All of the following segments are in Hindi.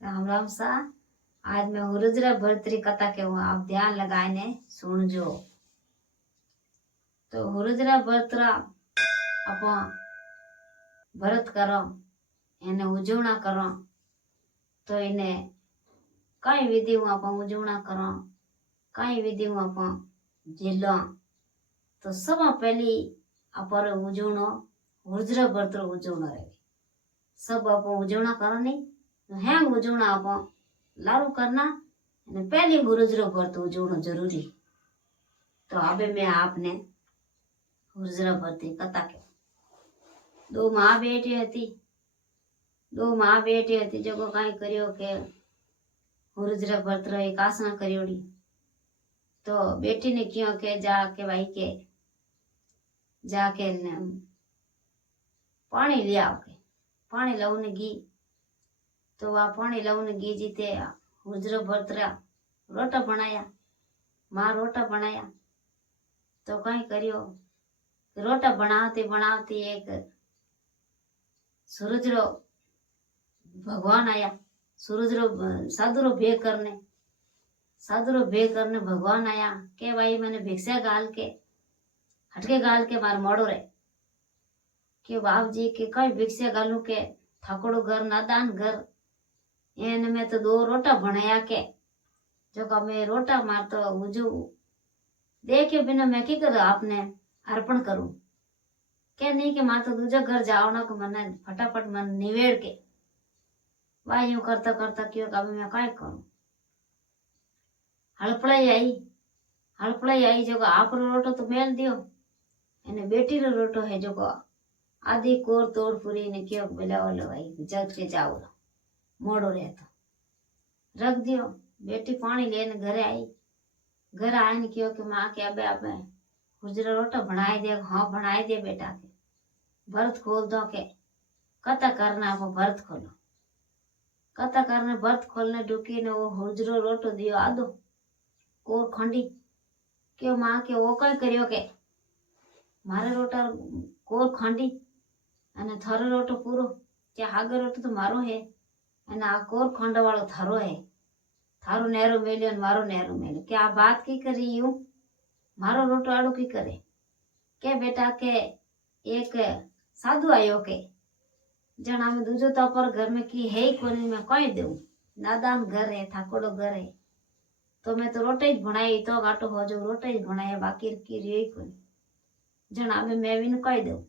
राम राम सा। आज मैं हुरुजरा भरतरी कथा के हूँ, आप ध्यान लगाने सुनजो। तो हुरुजरा भरतरा आप भरत करो એને ઉજવણા કરો તો એને કઈ વિધિ હું आप ઉજવણા કરો કઈ વિધિ હું आप જેલો તો સૌ પહેલી આપણે ઉજવણો હુરુજરા ભરતરો ઉજવણો રહે सब आप ઉજવણા કરો નહીં હેંગ ઉજવણા आप લારું કરના અને પહેલી હુરુજરો ભરત ઉજવણો જરૂરી। तो अबे मैं आपने हुरुजरा भरती कथा के दो माँ बेटी हती जो कई करियो के हुरुजरा भरतरो एक आसना करियोड़ी। तो बेटी ने क्यों के जाके भाई के जाके पानी लिया के पानी लाउने गी। तो वह पानी लाउने गी जीते हुरुजरा भरतरा रोटा बनाया माँ रोटा बनाया। तो कई करियो रोटा बनावती बनावती एक सूरजरो भगवान आया। सूरजरो साधुरो भे करने भगवान आया के भाई मैंने भिक्षा गाल के हटके गाल के मार मोड़ो रे के बाप जी के कई भिक्षा गालू के थाकोड़ो घर नादान घर एन में तो दो रोटा बनाया के जो का मैं रोटा मार तो उजू देखे बिना मैं की कर आपने अर्पण करूं क्या नहीं के मार तो दूजा घर जाओ ना को मन फटाफट मन निवेड़ के वाह यूं करता करता क्यों कभी मैं काय करूं। हड़पड़ाई आई जो आप रोटो तो मेल दियो एने बेटी रो रोटो है जो आधी कोर तोड़ पूरी ने क्यों बिलाओ भाई जग के जाओ मोड़ो रहता रख दियो। बेटी पानी लेने घरे आई घर आए ने क्यों कि माँ के अबे अबे हुरुजरा रोटा बनाए दे। हाँ बनाए दे बेटा के भरत खोल दो के कथा करना आप भरत खोलो कथा करने भरत खोलने डुकी ने वो हुरुजरो रोटो दियो आदो कोर खंडी क्यों माँ के वो कई करियो के मारे रोटा कोर खंडी अने थारो रोटो पूरो क्या हागर रोटो तो मारो है अने आ कोर खंड वालो थारो है थारो नेरो मेल्यो ने मारो नेरो मेल्यो क्या आ बात की करी यूं मारो रोटो आड़ो की करे के बेटा के एक साधु आयो के जना में दूजो तो पर घर में की है ही कोनी मैं कई दूं नादान घर है थाकोड़ो घर है तो मैं तो रोटे ज बनाई तो गाटो हो जो रोटे ज बनाया बाकी की रही कोनी जना में मैं भी न कई दूं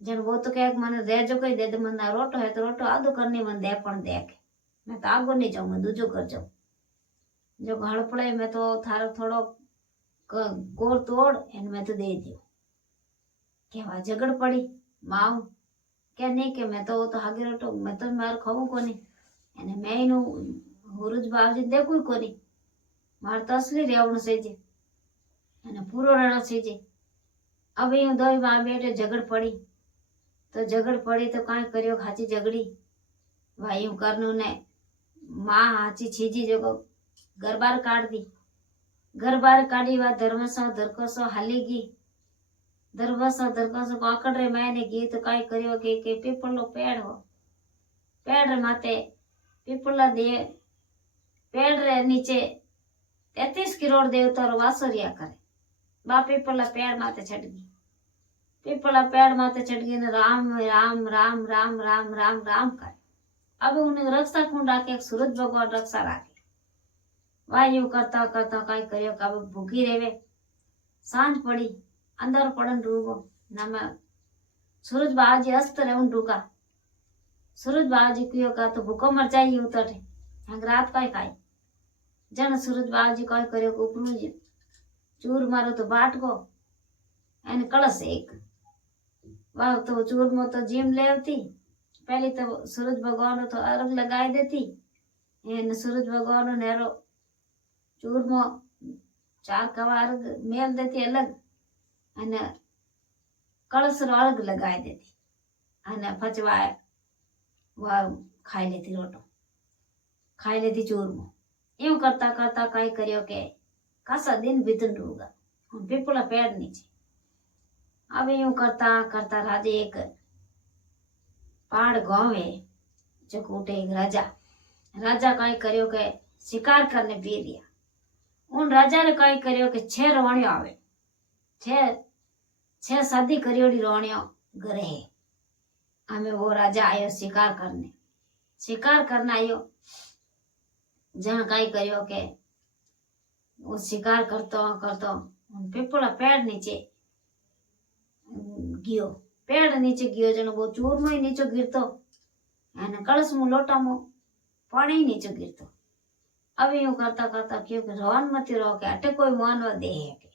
जन वो तो कहे मैंने दे जो कई दे दे मन रोटो है तो रोटो आधो करनी मन दे पण दे के मैं तो आगो नहीं जाऊं मैं दूजो कर जाऊं जो घर पड़े मैं तो थारो थोड़ो गोर तोड़ एन मैं तो दे दियो के वा झगड़ पड़ी माऊ क्या नहीं के मैं तो हागे रोटो मैं तो मार खाऊं कोनी एने मैं इनु हुरुज बावजी देखू कोनी मार तो असली रेवण सेजे एने पूरो रण सेजे। अब यूं दोई मां बेटे झगड़ पड़ी तो काई करियो खाची झगड़ी भाई यूं करनु ने मां हाची छीजी जो घर बार काट दी घर बार काढ़ी वा धर्मसो धरकोसो हाली गी धर्मसो धरकोसो पाकड़ रे मैंने गी तो काई करियो के पीपलो पेड़ हो पेड़ रे माते पीपला दे पेड़ रे नीचे 33 करोड़ देवता रो वासरिया करे बा पीपला पेड़ माते चढ़ गई पीपला पेड़ माते चढ़ गई ने राम राम राम राम राम राम राम करे। अब उन्हें रक्षा खून राखे सूरज भगवान रक्षा राखे वायु करता करता कई करियो कब भूखी रेवे सांझ पड़ी अंदर पड़न रूगो नम सूरज बाजी अस्त रेवन रूका सूरज बाजी कियो का तो भूखो मर जाई उतटे हंग रात कई खाई जन सूरज बाजी कई करियो को उपरू चूर मारो तो बाट को एन कलश एक वाह तो चूर मो तो जीम लेवती पहले तो सूरज भगवान तो अर्घ लगाई देती एन सूरज भगवान नेरो चूरमो 4 कवा अर्घ मेल देती अलग अने कलश रो अर्घ लगाई देती अने फचवाए वा खाई लेती रोटो खाई लेती चूरमो यूं करता करता कई करियो के खासा दिन बीतन रूगा पीपला पेड़ नीचे। अब यूं करता करता राजे एक पहाड़ गांव है जो कूटे एक राजा राजा कई करियो के शिकार करने पी दिया। उन राजा ने कई करियो के 6 राणियों आवे, 6 शादी करियोड़ी राणियों घरे है। हमें वो राजा आयो शिकार करना आयो। जहाँ कई करियो के वो शिकार करतो पीपला पेड़ नीचे गयो, पेड़ नीचे गयो जनो वो चूरमो ही नीचे गिरतो अने कलश मु लोटा मु पानी नीचे गिरतो। अब यूं करता करता क्योंकि रोन मती रो के अटे कोई मानवा दे है के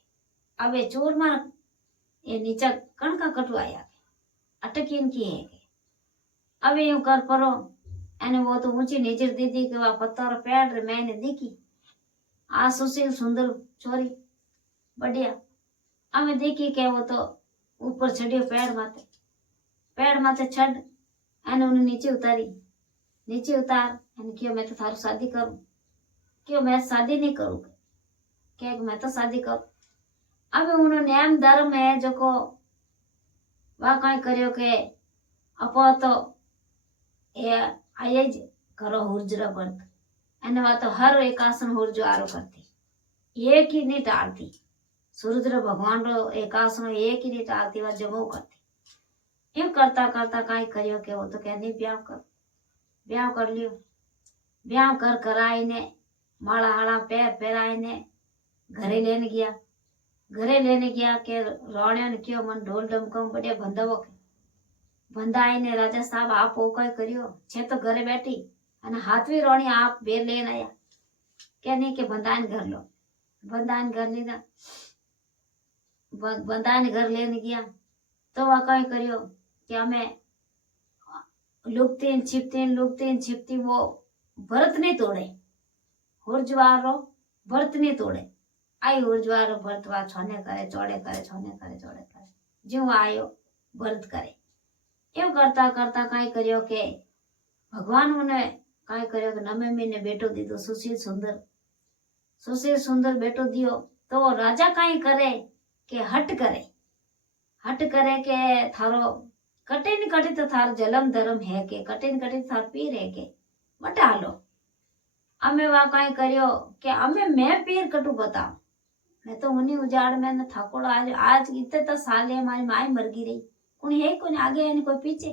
अब ये चूरमा ये नीचे कणका कटवाया के अटकीन की है के अब यूं कर परो एने वो तो ऊंची नजर दीदी के वा पत्थर पेड़ रे मैंने देखी आ सुशील सुंदर छोरी बढ़िया। हमें देखी के वो तो ऊपर चढ़ियो पेड़ माथे चढ़ एने उन्हें नीचे उतार एने क्यों मैं तो थारू शादी करूं, क्यों मैं शादी नहीं करूं क्या मैं तो शादी करूं। अब उन्होंने नेम धर्म है जो को वा कई करियो के अपो तो ये आये करो हुर्जरा बर्त एने वा तो हर एक आसन हुर्जो आरो करती एक ही नहीं टालती। सूरज भगवान रो एक आसन एक ही नहीं टालती वा जमो करती। यूं करता करता कई करियो के वो तो कहनी ब्याह कर लियो। ब्याह कर आई ने माला हाड़ा पैराई ने घरे लेने गया के राणिया ने क्यों मन ढोल डमकम बढ़िया बंधवो के बंधाई ने राजा साहब आप ओ कई करियो छे तो घरे बैठी अने हाथवी राणी आप बेर लेन आया क्या नहीं के बंधान घर लो। बंधान घर लीधा बंधान घर लेने गया तो वह कई करियो कि हमें लुकतीन छिपती वो भरत नहीं तोड़े हुर्जवारो भरत नहीं तोड़े आई हुर्जवारो भरत वा छोने करे छोड़े करे जो आयो भरत करे। एवं करता करता कई करियो के भगवान ने कई करियो के नमे महीने बेटो दीदो सुशील सुंदर बेटो दियो। तो वो राजा कई करे के हट करे के थारो कटिन कटी तो थार जलम धर्म है के कटिन कटी थार पीर है के बटा लो। अमे वा कई करियो के अमे मैं पीर कटू बताऊं मैं तो उन्हीं उजाड़ में न थाकोड़ा आज इतने तो साल है हमारी माई मर गई कोई है कोनी आगे है कोई पीछे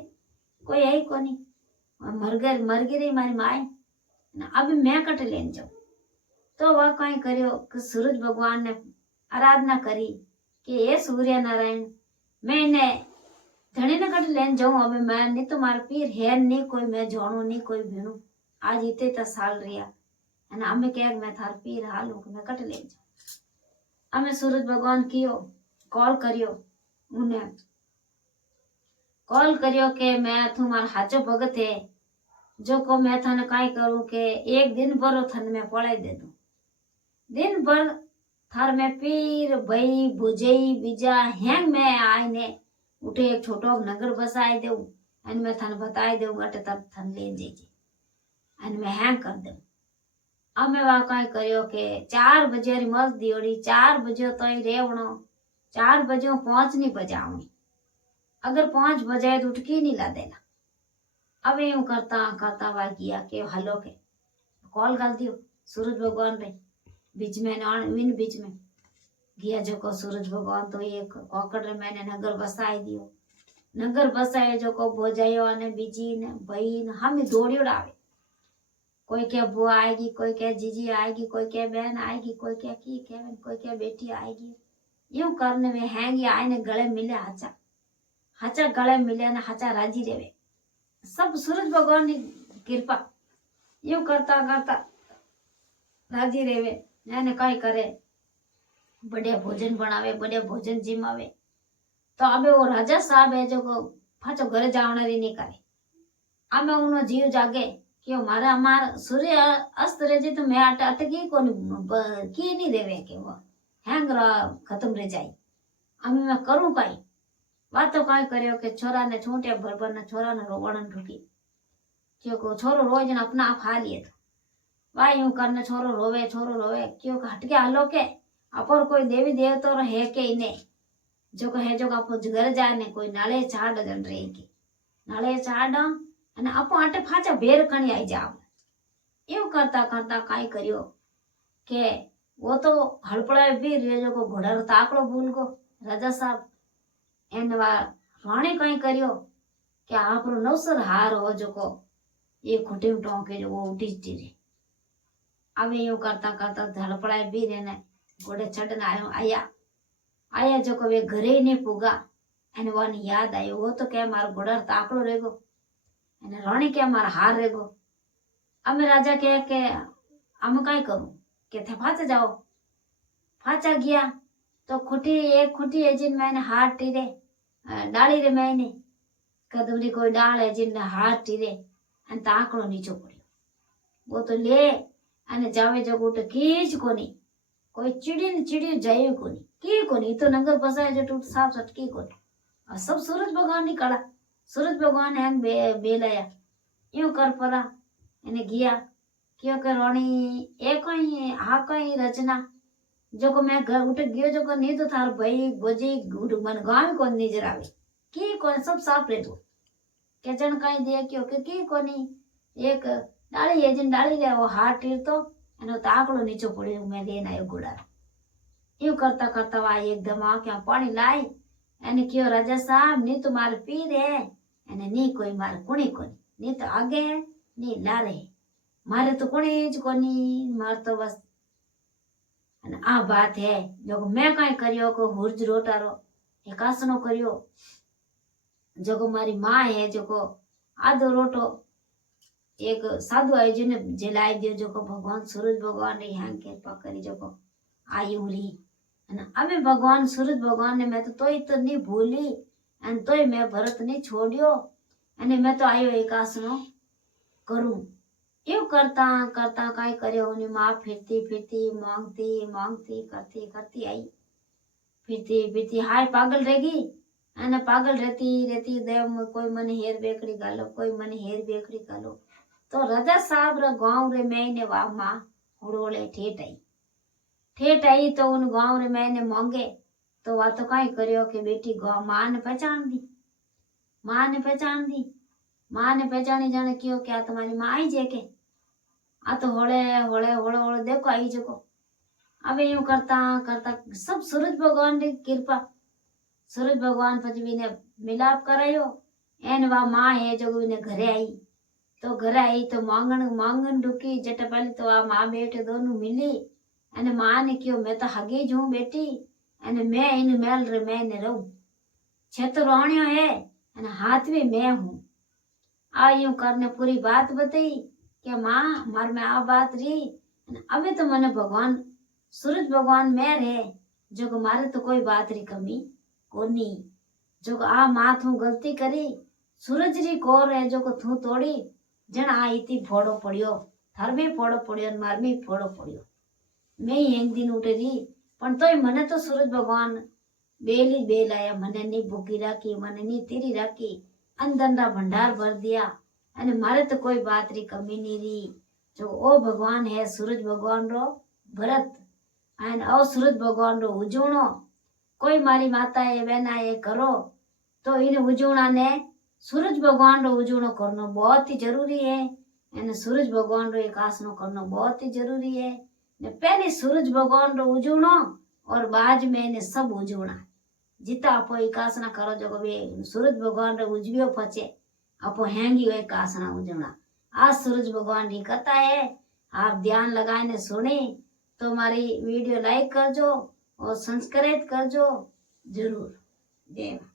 कोई है कोनी मर गई रही हमारी माई अब मैं कट लेन जाऊं। तो वह कई करियो कि सूरज भगवान ने आराधना करी कि ये सूर्य नारायण मैं इन्हें धनी न कट लेन जाऊं। अब मैं नहीं तो मार पीर है नहीं कोई मैं जोणू नहीं कोई भीणू आज इतने तो साल रिया अने अमे कह मैं थार पीर हालू कि मैं कट लेन जाऊं। अमे सूरज भगवान कियो कॉल करियो के मैं तुम्हारा हाचो भगत है जो को मैं थाने काई करूं के एक दिन भर थाने मैं पढ़ाई दे दूं दिन भर थार में पीर भई भुजई बीजा हैंग मैं आईने उठे एक छोटो नगर बसाई दे अन मैं थाने बताई दे अटे तब थाने ले जाइए अन मैं हैंग कर दूं। अब मैं वहां कई करियो के 4 बजे री मस्त दियोड़ी 4 बजे तो ही रेवणो 4 बजे 5 नहीं बजावनी अगर 5 बजाए तो उठकी नहीं ला देना। अब यूं करता वा किया के हलो के कॉल कर दियो सूरज भगवान रे बीच में गया जो को सूरज भगवान तो एक कॉकड़ रे मैंने नगर बसाई दियो नगर बसाए जो को भोजायो ने बीजी ने भाई ने हम दौड़ियोड़ आवे कोई क्या बुआ आएगी कोई क्या जीजी आएगी कोई क्या बहन आएगी कोई क्या की केवन कोई क्या बेटी आएगी। यूं करने में हैंगी आए ने गले मिले हचा गले मिले ने हचा राजी रेवे सब सूरज भगवान की कृपा। यूं करता राजी रेवे ने कई करे बढ़िया भोजन बनावे बढ़िया भोजन जिमावे। तो अबे वो राजा साहब है जो को फाचो घरे जावना री नहीं करे आमे उनो जीव जागे कि मारे अमार सूर्य अस्त रहे तो मैं अटकी को की नहीं देवे के वो हैंग खत्म रह जाए अमे मैं करूं काई बात तो कई करियो के छोरा ने छूटे भर ने छोरा ने रोवण ढुकी क्यों छोरो रोज ने अपना आप खा लिए तो वाह यूं करने छोरो रोवे क्यों हट के हलो के अपर कोई देवी देवता है के इन्हें जो है जो आप घर जाए ने कोई नाले चाड़ जन रही के नाले चाड़ अने आपो आटे फाचा बेर कणी आई जाव એવું કરતા કરતા કાંઈ કર્યો કે वो तो हड़पड़ाए भी रे जो को घोड़ा रो ताकड़ो भूल गो राजा साहब एन वा राणी कई करियो कि आपरो नवसर हार हो जो को ये खुटे टोंके जो वो उठी रे अब यूं करता करता हड़पड़ाए भी रे ने घोड़े चढ़ने आयो आया आया जो को वे घरे ने पुगा एने वानी याद आयो वो तो क्या मारो घोड़ा रो ताकड़ो रेगो एने राणी क्या मारा हार रेगो अमे राजा कहे के हम कई करूं के थे फाचे जाओ फाचा गया तो खुटी एक खुटी है जिन मैंने हाथ टीरे डाली रे मैंने कदमरी कोई डाल है जिन हाथ टीरे अन ताकड़ो नीचो पड़ियो वो तो ले अने जावे जगो तो कीच कोनी कोई चिड़ी जाए कोनी की कोनी तो नंगर फसाए जो टूट साफ सटकी कोनी और सब सूरज भगवान नी कड़ा सूरज भगवान हैंग बेलाया यूं कर परा इन्हें गया क्यों के रोणी एक ही हा कहीं रचना जो को मैं घर उठ गयो जो को नहीं तो थार भाई बोजी मन गांव को नजर आवे की कौन सब साफ रे तो के जन कहीं दे क्यों के की कोनी एक डाली है जिन डाली रे वो हाथ टीर तो एनो ताकड़ो नीचो पड़्यो मैं लेन आयो गुड़ा यूं करता करता वा एकदम आ क्या पानी लाई एने क्यों राजा साहब नी तो मार पी रे एने नी कोई मार कुणी कोनी नी तो आगे है नी लारे मारे तो कुणी ज कोनी मार तो बस અને આ વાત હે જો મેં કઈ કર્યો કે હુર્જ રોટારો એક આસનો કર્યો જો મારી માં હે જો આદો રોટો એક સાધુ આયોજન જે લાવી દો જો ભગવાન સૂરજ ભગવાન ને यहाँ कृपा करी जो आयु री અને અમે ભગવાન સૂરજ ભગવાન ને મેં તો તોય તો નહીં ભૂલી અને તોય મેં ભરત ને છોડ્યો અને મેં તો આયો એક આસનો કરું એવું કરતા કરતા કઈ કર્યો ની માં ફિરતી ફિરતી मांगती मांगती करती करती आई फिरती फिरती हाय पागल रहेगी અને પાગલ રહેતી રહેતી દેવ કોઈ મને હેર બેકડી ગાલો કોઈ મને હેર બેકડી ગાલો તો રાજા સાहब रे गांव रे मैंने वा मां हुड़ोले ठेठ आई तो उन गांव रे मैंने मांगे तो वा तो कई करियो कि बेटी गांव मां ने पहचान दी मां ने पहचानी जाने क्यों क्या तुम्हारी मां आई जे के आ तो होले होले होले होले देखो आई जको अब यूं करता करता सब सूरज भगवान की कृपा सूरज भगवान पची ने मिलाप करायो एन वा मां है जो ने घरे आई तो मांगन ढुकी जट पहले तो आ मां बेटे दोनों मिली अने मां ने क्यों मैं तो हगी जूं बेटी अने मैं इन मेल रे मैं ने रहूं छे तो रोणियो है अने हाथ भी मैं हूं आ यूं करने पूरी बात बताई કે માં માર में आ बात री अबे तो मने भगवान सूरज भगवान मैं रे जो को मारे तो कोई बात री कमी कोनी जो को आ मां थू गलती करी सूरज री कोर है जो को थू तोड़ी जन आ इती फोड़ो पड़ियो थार भी फोड़ो पड़ियो मार भी फोड़ो पड़ियो मैं एक दिन उठे री पण तोय मने तो सूरज भगवान बेली बेलाया मने नी भूखी राखी मने नी तीरी राखी अंदर भंडार भर दिया अने मारे तो कोई बात री कमी नहीं री जो ओ भगवान है सूरज भगवान रो भरत एन ओ सूरज भगवान रो उजवणो कोई मारी माता है बहना है करो तो इन उजवणा ने सूरज भगवान रो उजवणो करनो बहुत ही जरूरी है एन सूरज भगवान रो एक आसनो करनो बहुत ही जरूरी है ने पहले सूरज भगवान रो उजवणो और बाद में ने सब उजवणा जीता आपो एक आसना करो जो वे सूरज भगवान रो उजव्यो पचे आपो हैंगी हुए कासना उजवना आज सूरज भगवान की कथा है आप ध्यान लगाने सुने तो हमारी वीडियो लाइक करजो और सब्सक्राइब करजो जरूर। जय मां।